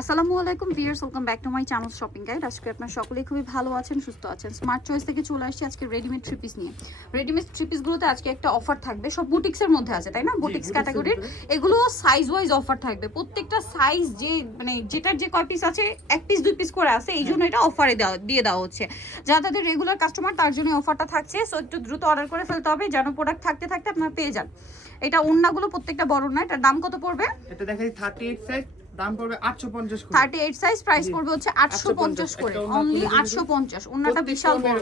আসসালামু আলাইকুম viewers, welcome back to my channel shopping guide. আজকে আপনারা সকলেই খুবই ভালো আছেন, সুস্থ আছেন। স্মার্ট চয়েস থেকে চলে আসছি আজকে রেডিমেড থ্রি পিস নিয়ে। রেডিমেড থ্রি পিসগুলোতে আজকে একটা অফার থাকবে, সব বুটিক্সের মধ্যে আছে তাই না, বুটিক্স ক্যাটাগরির। এগুলো সাইজ ওয়াইজ অফার থাকবে, প্রত্যেকটা সাইজ যে মানে যেটার যে কয় পিস আছে, এক পিস দুই পিস করে আছে, এই জন্য এটা অফারে দিয়ে দেওয়া হচ্ছে। যারা তাদের রেগুলার কাস্টমার তার জন্য অফারটা থাকছে। সো একটু দ্রুত অর্ডার করে ফেলতে হবে যেন প্রোডাক্ট থাকতে থাকতে আপনারা পেয়ে যান। এটা ওন্নাগুলো প্রত্যেকটা বড় না, এটার দাম কত পড়বে? এটা দেখাই 38 সাইজ, দাম পড়বে 850 করে। 38 সাইজ প্রাইস পড়বে হচ্ছে 850 করে, অনলি 850। ওন্নাটা বিশাল বড়,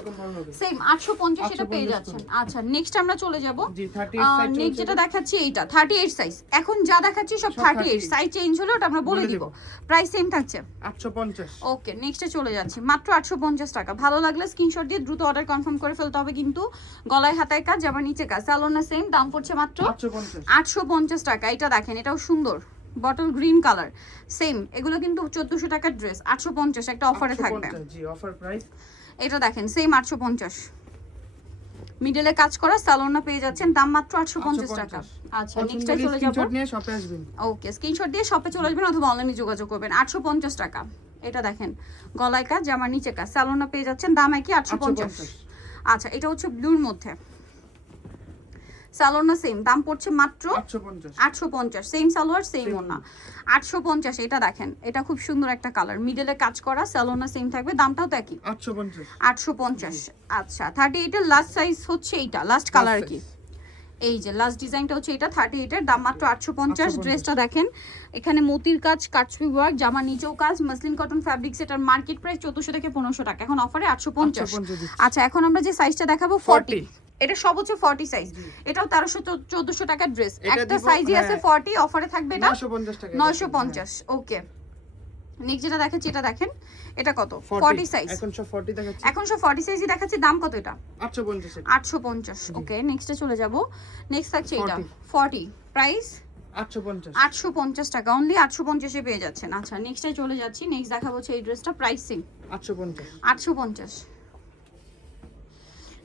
সেম 850 এটা পেয়ে যাচ্ছেন। আচ্ছা নেক্সট আমরা চলে যাব। জি 38 সাইজ নেক্সট যেটা দেখাচ্ছি এইটা 38 সাইজ। এখন যা দেখাচ্ছি সব 38 সাইজ, চেঞ্জ হলো ওটা আমরা বলে দিব। প্রাইস সেম থাকছে 850। ওকে নেক্সটে চলে যাচ্ছি, মাত্র 850 টাকা। ভালো লাগলে স্ক্রিনশট দিয়ে দ্রুত অর্ডার কনফার্ম করে ফেলতে হবে, কিন্তু গলায় হাতায় কাজ, আবার নিচে কাজ, সালোনা সেম, দাম পড়ছে মাত্র 850 টাকা। এটা দেখেন, এটাও সুন্দর বটল গ্রিন কালার, সেম। এগুলো কিন্তু 1400 টাকার ড্রেস, 850 একটা অফারে থাকবে। জি অফার প্রাইস। এটা দেখেন সেম 850, মিডলে কাজ করা সালোনা পেয়ে যাচ্ছেন, দাম মাত্র 850 টাকা। আচ্ছা নেক্সটে চলে যাব। স্ক্রিনশট নিয়ে শপে আসবেন। ওকে স্ক্রিনশট দিয়ে শপে চলে আসবেন অথবা অনলাইনে যোগাযোগ করবেন। 850 টাকা। এটা দেখেন গলায় কাজ, জামার নিচে কাজ, সালোনা পেয়ে যাচ্ছেন, দাম একই 850। আচ্ছা এটা হচ্ছে ব্লুর মধ্যে, সালোনা সেম, দাম পড়ছে মাত্র 850। সেম সালোয়ার সেম ওন্না, 850। এটা দেখেন, এটা খুব সুন্দর একটা কালার, মিডলে কাজ করা, সালোনা সেম থাকবে, দামটাও তো একই 850। আচ্ছা 38 এর লাস্ট সাইজ হচ্ছে এইটা, লাস্ট কালার কি এই যে লাস্ট ডিজাইনটা হচ্ছে এটা 38 এর, দাম মাত্র 850। ড্রেসটা দেখেন, এখানে মতির কাজ, কাটছবি ওয়ার্ক, জামা নিচেও কাজ, মাসলিন কটন ফ্যাব্রিক্স। এটার মার্কেট প্রাইস 1400 থেকে 1500 টাকা, এখন অফারে 850। আচ্ছা এখন আমরা যে সাইজটা দেখাবো 40, এটা সব হচ্ছে 40 সাইজ। এটাও 1300-1400 টাকার ড্রেস, একটা সাইজই আছে 40, অফারে থাকবে এটা 950। ওকে নেক্সট যেটা দেখাচ্ছি, এটা দেখেন, এটা কত? 40 সাইজ। এখন সব 40 দেখাচ্ছি, এখন সব 40 সাইজই দেখাচ্ছি, দাম কত এটা? 850। 850। ওকে নেক্সটে চলে যাব। নেক্সট থাকছে এটা 40, প্রাইস 850 টাকা, অনলি 850 এ পেয়ে যাচ্ছেন। আচ্ছা নেক্সটে চলে যাচ্ছি। নেক্সট দেখাবো হচ্ছে এই ড্রেসটা, প্রাইস সেম 850।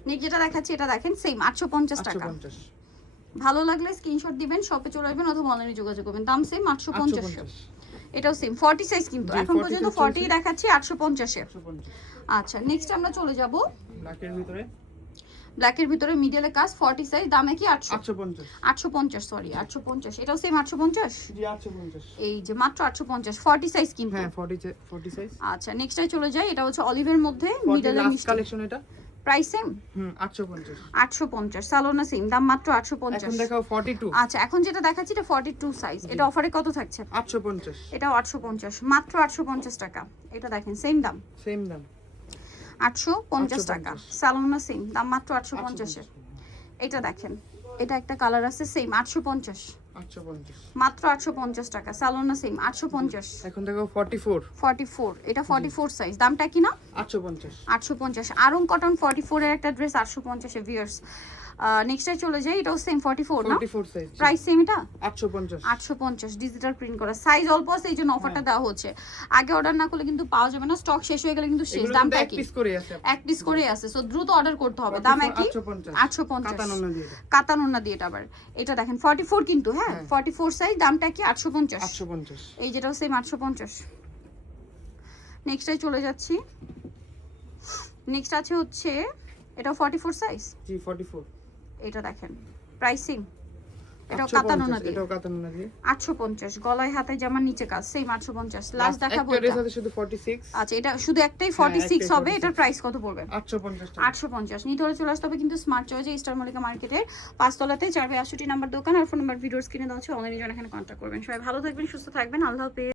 নেক্সট যেটা দেখাচ্ছি এটা দেখেন সেম 850 টাকা। ভালো লাগলে স্ক্রিনশট দিবেন, শপে চলে আসবেন অথবা অনলাইনে যোগাযোগ করবেন, দাম সেম 850। এটাও সেম 40 সাইজ, কিন্তু এখন পর্যন্ত 40 দেখাচ্ছি 850 এ। আচ্ছা নেক্সট আমরা চলে যাব ব্ল্যাকের ভিতরে মিডলে কাজ, 40 সাইজ, দাম কি 850 সরি 850। এটাও সেম 850। জি 850। এই যে মাত্র 850, 40 সাইজ কিন্তু। হ্যাঁ 40 সাইজ। আচ্ছা নেক্সটে চলে যাই, এটা হচ্ছে অলিভের মধ্যে, মিডলে মিষ্টি কালেকশন। এটা প্রাইস সেম 850। সালোনা সেম, দাম মাত্র 850। এখন দেখাও 42। আচ্ছা এখন যেটা দেখাচ্ছি এটা 42 সাইজ, এটা অফারে কত থাকছে? 850। এটাও 850, মাত্র 850 টাকা। এটা দেখেন সেম দাম 850 টাকা, সালোনা সেম, দাম মাত্র 850 এর। এটা দেখেন, এটা একটা কালার আছে সেম 850, মাত্র 850 টাকা, সালোনা সেম 850। এখন দেখো 44। এটা 44 সাইজ, দামটা কি না? 850। আরং কটন 44 এর একটা ড্রেস 850 এ ভিউয়ার্স। নেক্সটে চলে যাই, এটাও সেম 44 না, সাইজ, প্রাইস সেম, এটা 850। ডিজিটাল প্রিন্ট করা, সাইজ অল্প আছে এই জন্য অফারটা দেওয়া হচ্ছে। আগে অর্ডার না করলে কিন্তু পাওয়া যাবে না, স্টক শেষ হয়ে গেলে কিন্তু শেষ। দামটা কি? এক পিস করে আছে, সো দ্রুত অর্ডার করতে হবে। দাম কি? 850, কাতানোনা দিয়ে। এটা আবার এটা দেখেন 44 কিন্তু, হ্যাঁ 44 সাইজ, দামটা কি? 850। এই যেটাও সেম 850। নেক্সটে চলে যাচ্ছি। নেক্সট আছে হচ্ছে এটা 44 সাইজ, জি 44। এটা দেখেন প্রাইসিং, এটাও কাতানোনা দিয়ে 850। গলায় হাতায় জামার নিচে কাজ, সেম 850। লাস্ট দেখাবো এটা, এর সাথে শুধু 46। আচ্ছা এটা শুধু একটাই 46 হবে, এটার প্রাইস কত পড়বে? 850। নিতে হলে চলে আসতে হবে কিন্তু স্মার্ট চয়েসে, স্টার মল্লিকা মার্কেটের 5 তলাতে 462 নাম্বার দোকান, আর ফোন নাম্বার ভিডিওস কিনে দেওয়া হচ্ছে, অনলাইনে জন্য এখানে কন্ট্যাক্ট করবেন। সবাই ভালো থাকবেন, সুস্থ থাকবেন, আল্লাহ হাফেজ।